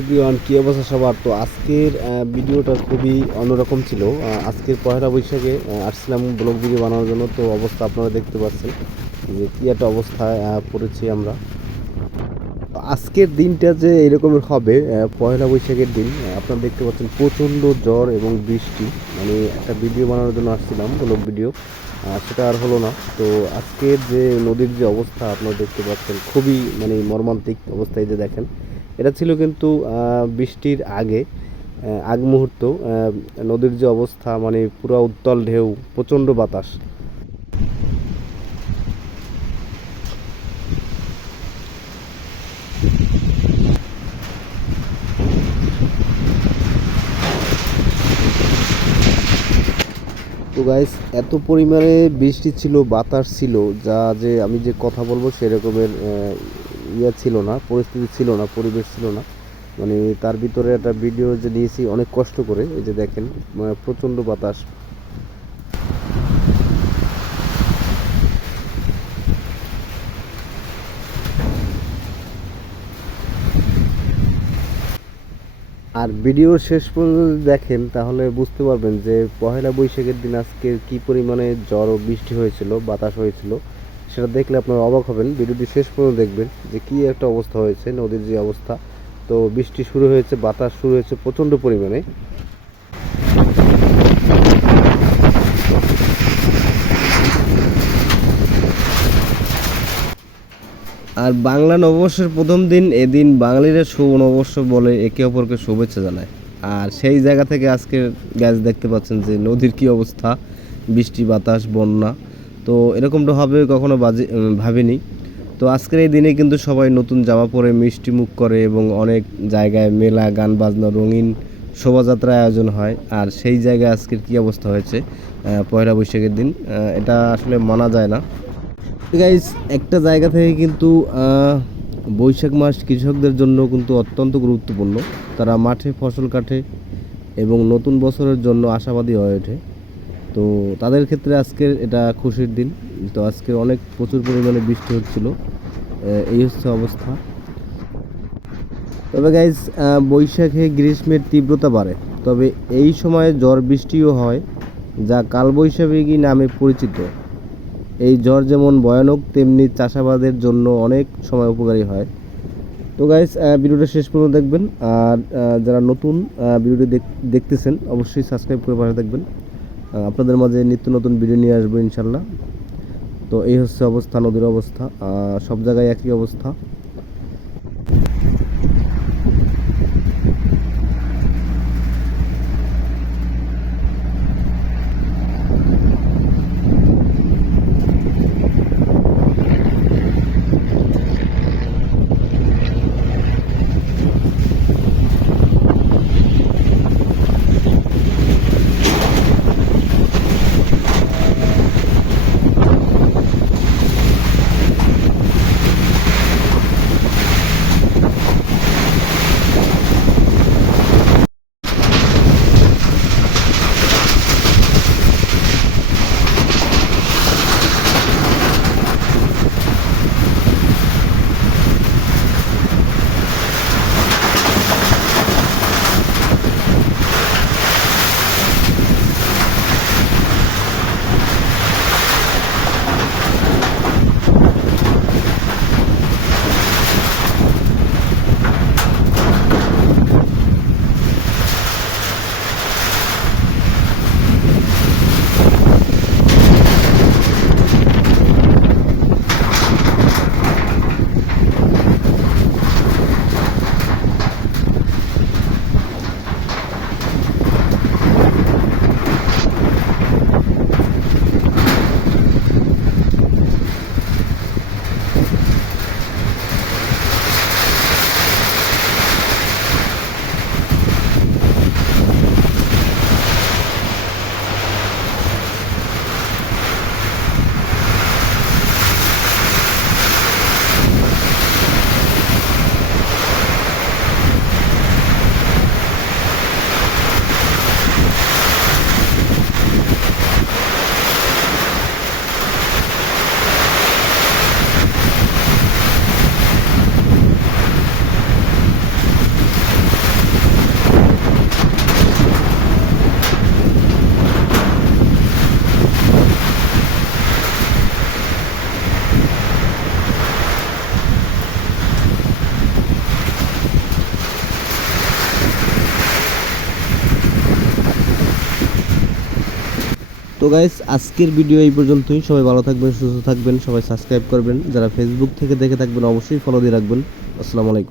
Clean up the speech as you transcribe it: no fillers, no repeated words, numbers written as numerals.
Everyone, কি অবস্থা সবার? তো আজকের ভিডিওটা খুবই অন্যরকম ছিল। আজকের পয়লা বৈশাখে আসছিলাম ব্লগ ভিডিও বানানোর জন্য। তো অবস্থা আপনারা দেখতে পাচ্ছেন যে কী একটা অবস্থায় পড়েছি আমরা। আজকের দিনটা যে এরকমের হবে, পয়লা বৈশাখের দিন আপনারা দেখতে পাচ্ছেন প্রচণ্ড ঝড় এবং বৃষ্টি। মানে একটা ভিডিও বানানোর জন্য আসছিলাম ব্লগ ভিডিও, সেটা আর হলো না। তো আজকের যে নদীর যে অবস্থা আপনারা দেখতে পাচ্ছেন, খুবই মানে মর্মান্তিক অবস্থায় যে দেখেন। এটা ছিল কিন্তু বৃষ্টির আগ মুহূর্ত। নদীর যে অবস্থা মানে পুরো উত্তাল ঢেউ, প্রচণ্ড বাতাস। তো গাইস, এত পরিমাণে বৃষ্টি ছিল, বাতাস ছিল, যা যে আমি যে কথা বলবো সেরকমের ছিল না, পরিস্থিতি ছিল না, পরিবেশ ছিল না। মানে তার ভিতরে একটা ভিডিও যে নিয়েছি অনেক কষ্ট করে, এই যে দেখেন প্রচণ্ড বাতাস। আর ভিডিওর শেষ পর্যন্ত যদি দেখেন তাহলে বুঝতে পারবেন যে পহেলা বৈশাখের দিন আজকে কী পরিমাণে ঝড় ও বৃষ্টি হয়েছিল, বাতাস হয়েছিল। সেটা দেখলে আপনারা অবাক হবেন। ভিডিওটি শেষ পর্যন্ত দেখবেন যে কী একটা অবস্থা হয়েছে, নদীর যে অবস্থা। তো বৃষ্টি শুরু হয়েছে, বাতাস শুরু হয়েছে প্রচণ্ড পরিমাণে। আর বাংলা নববর্ষের প্রথম দিন, এদিন বাঙালিরা শুভ নববর্ষ বলে একে অপরকে শুভেচ্ছা জানায়। আর সেই জায়গা থেকে আজকের গ্যাস দেখতে পাচ্ছেন যে নদীর কী অবস্থা, বৃষ্টি, বাতাস, বন্যা। তো এরকমটা হবে কখনো ভাবিনি। তো আজকের এই দিনে কিন্তু সবাই নতুন জামা পরে মিষ্টি মুখ করে এবং অনেক জায়গায় মেলা, গান বাজনা, রঙিন শোভাযাত্রার আয়োজন হয়। আর সেই জায়গায় আজকের কী অবস্থা হয়েছে পয়লা বৈশাখের দিন, এটা আসলে মানা যায় না। গাইস, একটা জায়গা থেকে কিন্তু বৈশাখ মাস কৃষকদের জন্য কিন্তু অত্যন্ত গুরুত্বপূর্ণ। তারা মাঠে ফসল কাটে এবং নতুন বছরের জন্য আশাবাদী হয়ে ওঠে। তো তাদের ক্ষেত্রে আজকের এটা খুশির দিন। তো আজকে অনেক প্রচুর পরিমাণে বৃষ্টি হচ্ছিল, এই হচ্ছে অবস্থা। তবে গাইজ, বৈশাখে গ্রীষ্মের তীব্রতা বাড়ে, তবে এই সময় ঝড় বৃষ্টিও হয়, যা কালবৈশাখী নামে পরিচিত। এই ঝড় যেমন ভয়ানক, তেমনি চাষাবাদের জন্য অনেক সময় উপকারী হয়। তো গাইস, ভিডিওটা শেষ পর্যন্ত দেখবেন। আর যারা নতুন ভিডিওটি দেখতেছেন অবশ্যই সাবস্ক্রাইব করে পাশে থাকবেন। আপনাদের মাঝে নিত্য নতুন ভিডিও নিয়ে আসবো ইনশাল্লাহ। তো এই হচ্ছে অবস্থা, নদীর অবস্থা, সব জায়গায় একই অবস্থা। গাইস আজকের ভিডিও এই পর্যন্তই। সবাই ভালো থাকবেন, সুস্থ থাকবেন, সবাই সাবস্ক্রাইব করবেন। যারা ফেসবুক থেকে দেখে থাকবেন অবশ্যই ফলো দিয়ে রাখবেন। আসসালামু আলাইকুম।